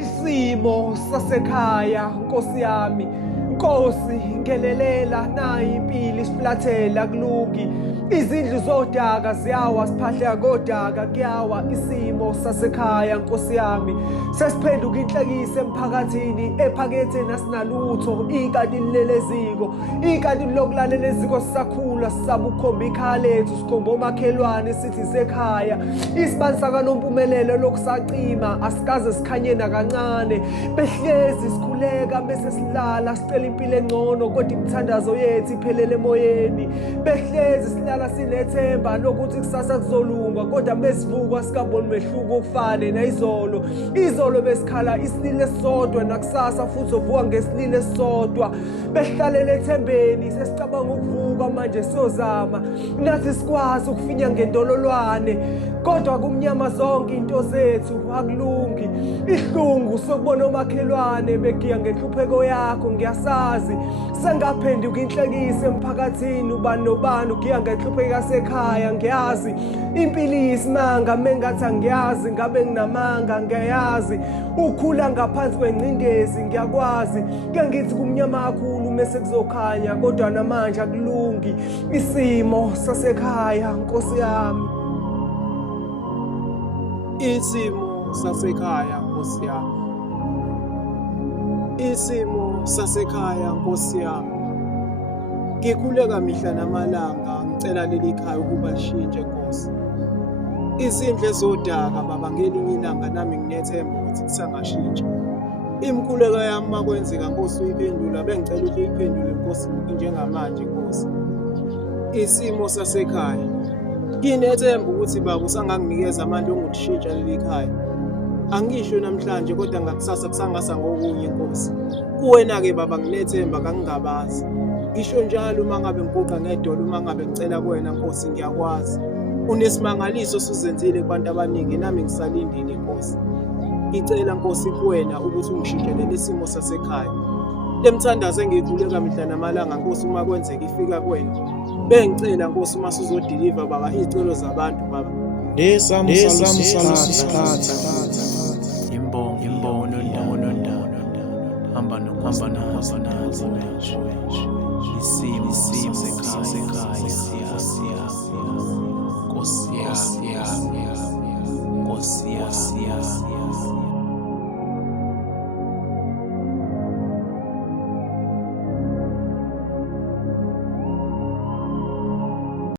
Isimo sasekhaya Nkosi yami, Nkosi ngelelela nayi impilo isiflathela kulungi. Izindlu zodaka ziyawa siphahleka kodaka kuyawa. Isimo sasekhaya Nkosi yami, sesiphenduka inhlekisa emphakathini ephakethe nasinalutho. Ikati leleziko, ikati lokulalela eziko sisakhula sisaba ukukhomba ikhaya lethu, sikhomba omakhelwane sithi sekhaya. Isibani sakaNompumelelo lokusacima asikaze sikhanye nakancane. Behlezi sikhuleka bese silala sicela impilo engcono kodwa imithandazo yethu iphelele emoyeni. Behlezi silala sinethemba lokuthi kusasa kuzolunga kodwa besivuka sikaboni mehluko okufane nayizolo. Izolo besikhala isilile esisodwa nakusasa futhi ovuka ngesilile esisodwa. Behlalele ethembeni sesicabanga ukuvuka manje siyozama nathi sikwazi ukufinya ngendololwane kodwa kumnyama zonke into zethu akulungi. Ihlungu sokubona omakhelwane begiya ngenhlupheko yakho ngiyasazi. Sengaphenduka inhlekisa emphakathini ubani nobani ugiya ngenhlupheko yasekhaya ngiyazi. Impilo iyisimanga mengathi angiyazi ngabe nginamanga ngiyazi. Ukhula ngaphansi kwengcindezi ngiyakwazi. Ke ngithi kumnyama kakhulu mase kuzokhanya kodwa namanje akulungi. Isimo sasekhaya Nkosi yami. Isimo sasekhaya Nkosi yami. Isimo sasekhaya Nkosi yami. Ngikhuleka mihla namalanga ngicela leli khaya ukuba lishintshe Nkosi. Izindle zodaka baba ngelinye ilanga nami nginethemba ukuthi kusangashintsha. Imkhuleko yami makwenzeka Nkosi uyiphendula bengicela ukuthi uyiphendule Nkosi njengamanje Nkosi. Isimo sasekhaya. Nginethemba ukuthi baba usanganginikeza amandla okulishintsha leli khaya. Angisho namhlanje kodwa ngakusasa kusangasa ngokunye Nkosi. Kuwena ke baba nginethemba kangingabazi. Ngisho njalo uma ngabe ngiquqa ngedolo uma ngabe ngicela kuwena Nkosi ngiyakwazi. Unesimangaliso suzenzile kubantu abaningi nami ngisalindile Nkosi. Ngicela Nkosi kuwena ukuthi ungishintshele isimo sasekhaya. Lemthandazo engikhuleka mihla namalanga Nkosi uma kwenzeka ifika kuwena. Bengicela Nkosi uma sizodeliver baba izicelo zabantu baba. Imbono hamba nazo isimo sasekhaya.